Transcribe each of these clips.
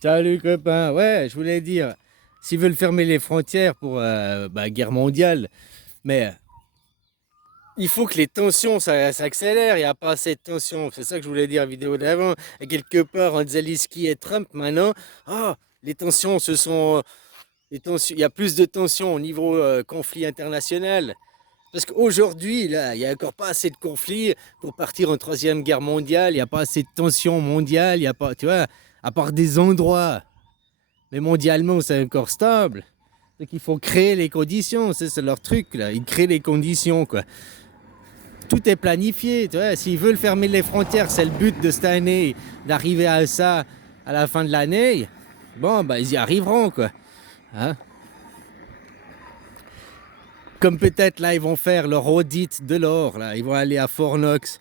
Salut copain, ouais, je voulais dire, s'ils veulent fermer les frontières pour guerre mondiale, mais il faut que les tensions s'accélèrent, il n'y a pas assez de tensions, c'est ça que je voulais dire à la vidéo d'avant. Et quelque part, entre Zelensky et Trump maintenant, ah, les tensions se sont, il y a plus de tensions au niveau conflit international. Parce qu'aujourd'hui, là, il n'y a encore pas assez de conflits pour partir en troisième guerre mondiale, il n'y a pas assez de tensions mondiales, il n'y a pas, tu vois, à part des endroits. Mais mondialement, c'est encore stable. Donc il faut créer les conditions, c'est leur truc là. Ils créent les conditions quoi. Tout est planifié. Tu vois. S'ils veulent fermer les frontières, c'est le but de cette année, d'arriver à ça à la fin de l'année. Bon, bah ils y arriveront quoi. Hein. Comme peut-être là, ils vont faire leur audit de l'or là. Ils vont aller à Fort Knox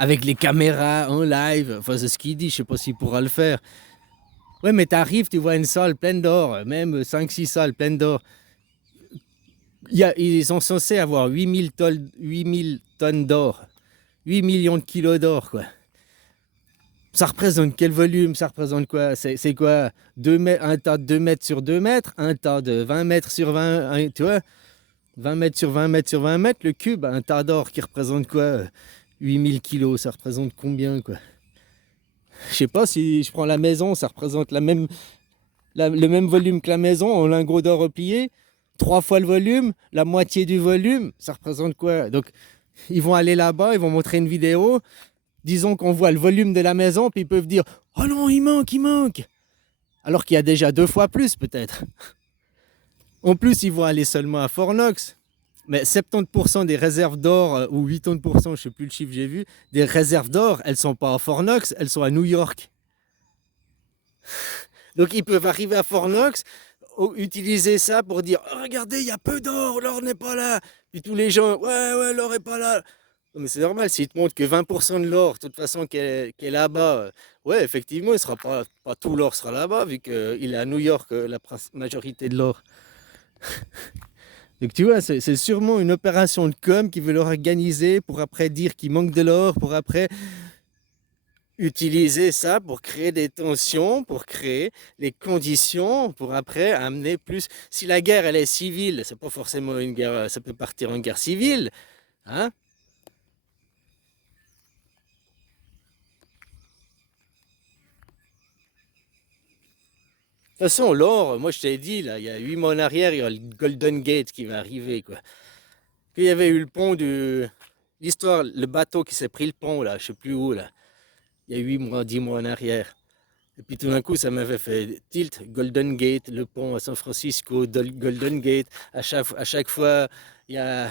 avec les caméras en live. Enfin, c'est ce qu'il dit. Je sais pas s'il pourra le faire. Ouais, mais t'arrives, tu vois une salle pleine d'or, même 5 6 salles pleines d'or. Ils sont censés avoir 8000 tonnes d'or. 8 millions de kilos d'or, quoi. Ça représente quel volume? Ça représente quoi? C'est quoi? Un tas de 2 mètres sur 2 mètres? Un tas de 20 mètres sur 20, tu vois? 20 mètres sur 20 mètres sur 20 mètres, le cube, un tas d'or qui représente quoi? 8000 kilos, ça représente combien, quoi? Je sais pas, si je prends la maison, ça représente le même volume que la maison en lingots d'or repliés. 3 fois le volume, la moitié du volume, ça représente quoi? Donc, ils vont aller là-bas, ils vont montrer une vidéo. Disons qu'on voit le volume de la maison, puis ils peuvent dire oh non, il manque, il manque. Alors qu'il y a déjà 2 fois plus, peut-être. En plus, ils vont aller seulement à Fort Knox. Mais 70% des réserves d'or, ou 80%, je ne sais plus le chiffre que j'ai vu, des réserves d'or, elles ne sont pas à Fort Knox, elles sont à New York. Donc ils peuvent arriver à Fort Knox, utiliser ça pour dire oh, regardez, il y a peu d'or, l'or n'est pas là. Puis tous les gens, ouais, ouais, l'or n'est pas là. Non, mais c'est normal, s'ils te montrent que 20% de l'or, de toute façon, qui est là-bas, ouais, effectivement, il sera pas tout l'or sera là-bas, vu qu'il est à New York, la majorité de l'or. Donc tu vois, c'est sûrement une opération de com qui veut leur organiser pour après dire qu'il manque de l'or, pour après utiliser ça pour créer des tensions, pour créer les conditions, pour après amener plus. Si la guerre, elle est civile, c'est pas forcément une guerre, ça peut partir en guerre civile, hein. De toute façon, l'or, moi je t'ai dit, là, il y a 8 mois en arrière, il y a le Golden Gate qui va arriver, quoi. Puis il y avait eu le pont du. L'histoire, le bateau qui s'est pris le pont, là, je sais plus où, là. Il y a 8 mois, 10 mois en arrière. Et puis tout d'un coup, ça m'avait fait tilt. Golden Gate, le pont à San Francisco, Golden Gate. À chaque fois, il y a,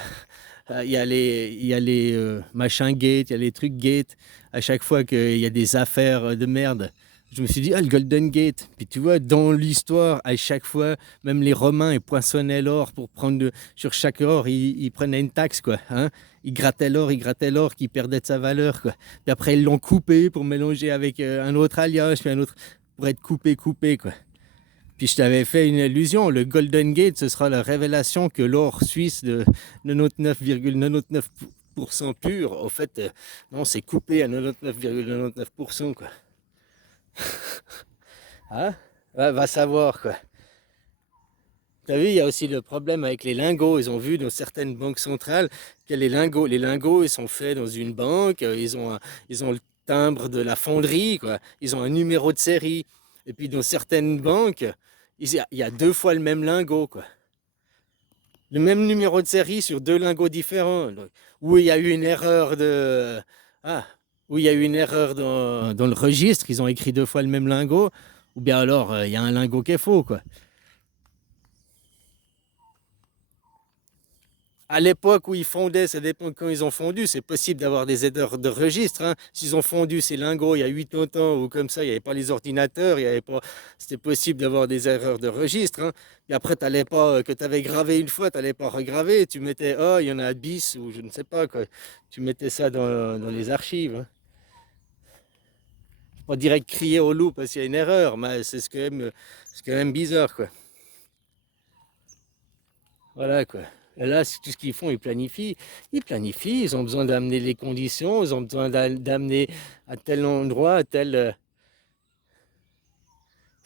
il y a les machins gate, il y a les trucs gate. À chaque fois qu'il y a des affaires de merde, je me suis dit, ah, le Golden Gate. Puis tu vois, dans l'histoire, à chaque fois, même les Romains, ils poinçonnaient l'or pour prendre sur chaque or, ils prenaient une taxe, quoi. Hein. Ils grattaient l'or qui perdait de sa valeur, quoi. Puis après, ils l'ont coupé pour mélanger avec un autre alliage, puis un autre, pour être coupé, quoi. Puis je t'avais fait une illusion, le Golden Gate, ce sera la révélation que l'or suisse de 99,99% pur, au fait, non, c'est coupé à 99,99%, quoi. Hein? Va savoir, quoi. T'as vu, il y a aussi le problème avec les lingots. Ils ont vu dans certaines banques centrales que les lingots, ils sont faits dans une banque, ils ont le timbre de la fonderie, quoi. Ils ont un numéro de série. Et puis dans certaines banques, il y a 2 fois le même lingot, quoi. Le même numéro de série sur 2 lingots différents. Donc, où il y a eu une erreur de. Ah, où il y a eu une erreur dans le registre, ils ont écrit 2 fois le même lingot. Ou bien alors, il y a un lingot qui est faux, quoi. À l'époque où ils fondaient, ça dépend de quand ils ont fondu, c'est possible d'avoir des erreurs de registre. Hein. S'ils ont fondu ces lingots il y a 80 ans ou comme ça, il n'y avait pas les ordinateurs, il y avait pas, c'était possible d'avoir des erreurs de registre. Hein. Et après, t'allais pas, que tu avais gravé une fois, tu n'allais pas regraver, tu mettais, oh, il y en a 10 ou je ne sais pas quoi. Tu mettais ça dans les archives. Hein. Pas direct crier au loup parce qu'il y a une erreur, mais c'est quand même bizarre quoi. Voilà quoi. Et là, c'est tout ce qu'ils font, ils planifient. Ils planifient, ils ont besoin d'amener les conditions, ils ont besoin d'amener à tel endroit, à tel.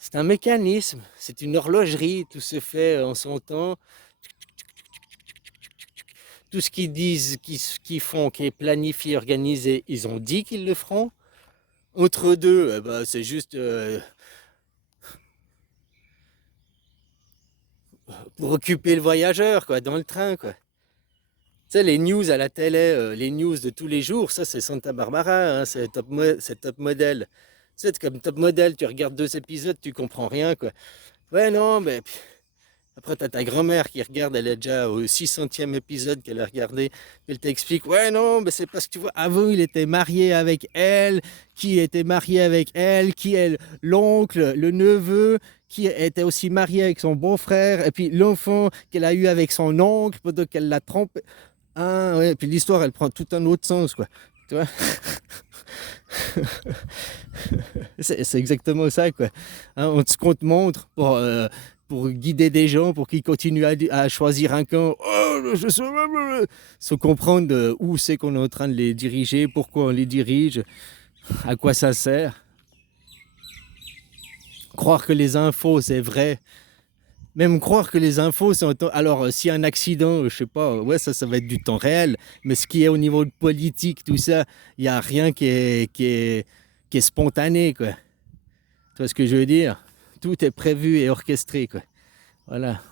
C'est un mécanisme, c'est une horlogerie, tout se fait en son temps. Tout ce qu'ils disent, qu'ils font, qui est planifié, organisé, ils ont dit qu'ils le feront. Entre deux, eh ben, c'est juste pour occuper le voyageur, quoi, dans le train, quoi. Tu sais, les news à la télé, les news de tous les jours, ça c'est Santa Barbara, hein, c'est top modèle. Tu sais, comme top modèle, tu regardes 2 épisodes, tu comprends rien, quoi. Ouais, non, mais après, t'as ta grand-mère qui regarde, elle est déjà au 600e épisode qu'elle a regardé. Elle t'explique, ouais, non, mais c'est parce que tu vois, avant, il était marié avec elle, qui était marié avec elle, qui est l'oncle, le neveu, qui était aussi marié avec son beau-frère, et puis l'enfant qu'elle a eu avec son oncle, pendant qu'elle l'a trompé. Ah, ouais, puis l'histoire, elle prend tout un autre sens, quoi. Tu vois? C'est exactement ça, quoi. Hein, on te montre pour guider des gens, pour qu'ils continuent à choisir un camp. Oh, je sais, sans comprendre où c'est qu'on est en train de les diriger, pourquoi on les dirige, à quoi ça sert. Croire que les infos, c'est vrai. Même croire que les infos, c'est en temps. Alors, s'il y a un accident, je sais pas, ouais, ça va être du temps réel. Mais ce qui est au niveau de politique, tout ça, il n'y a rien qui est spontané, quoi. Tu vois ce que je veux dire? Tout est prévu et orchestré, quoi. Voilà.